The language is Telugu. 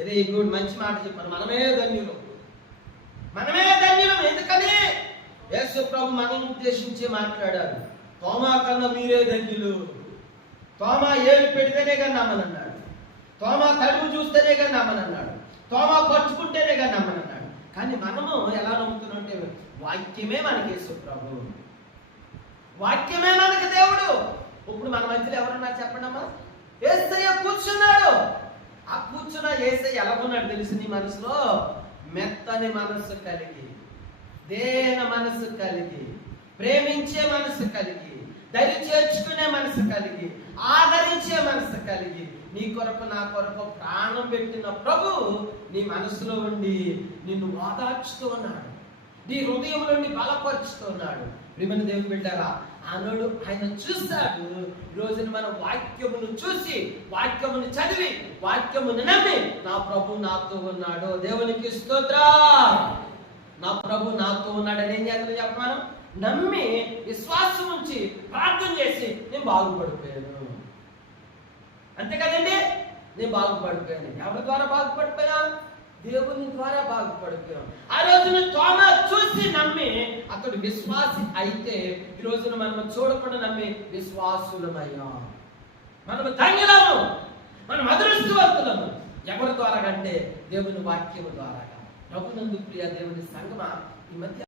వెరీ గుడ్, మంచి మాట చెప్పారు. మనమే ధన్యులు, మనమే ధన్యులు. ఎందుకని? యేసు ప్రభు మనం ఉద్దేశించి మాట్లాడారు. తోమా కన్నా మీరే ధన్యులు. తోమా ఏలు పెడితేనే కానీ నమ్మనన్నాడు. తోమా తలుపు చూస్తేనే కానీ నమ్మనన్నాడు. తోమా పట్టుకుంటేనే కానీ నమ్మనన్నాడు. కానీ మనము ఎలా నమ్ముతున్నాంటే వాక్యమే మనకి యేసు ప్రభు, వాక్యమే మనకి దేవుడు. ఇప్పుడు మన మధ్యలో ఎవరన్నా చెప్పండమ్మా, యేసయ్య కూర్చున్నాడు. ఆ కూర్చున్న యేసయ్య ఎలా ఉన్నాడు తెలుసు నీ మనసులో? మెత్తని మనస్సు కలిగి, దేన మనస్సు కలిగి, ప్రేమించే మనస్సు కలిగి, దరి చేర్చుకునే మనసు కలిగి, ఆదరించే మనసు కలిగి, నీ కొరకు నా కొరకు ప్రాణం పెట్టిన ప్రభు నీ మనసులో ఉండి నిన్ను ఓదార్చుతూ ఉన్నాడు, నీ హృదయంలో బలపరుచుతూ ఉన్నాడు. ప్రియమైన దేవుని బిడ్డగా ఆనాడు ఆయన చూస్తాడు. ఈ రోజున మనం వాక్యమును చూసి, వాక్యమును చదివి, వాక్యమును నమ్మి నా ప్రభు నాతో ఉన్నాడు. దేవునికి స్తోత్రం. నా ప్రభు నాతో ఉన్నాడని ఏం చేస్తాను చెప్పమను? నమ్మి విశ్వాసం ఉంచి ప్రార్థన చేసి నేను బాగుపడిపోయాను. అంతే కదండి, నేను బాగుపడిపోయాను. ఎవరి ద్వారా బాగుపడిపోయా? దేవుని ద్వారా బాగుపడిపోయాం. ఆ రోజున తోమా చూసి నమ్మి అతడు విశ్వాసి అయితే, ఈ రోజున మనం చూడకుండా నమ్మి విశ్వాసులమయ్యా. మనము ధన్యులము, మనం అదృష్టవంతులము. ఎవరి ద్వారా అంటే దేవుని వాక్యము ద్వారా. ప్రభునందు ప్రియ దేవుని సంగమా, ఈ మధ్య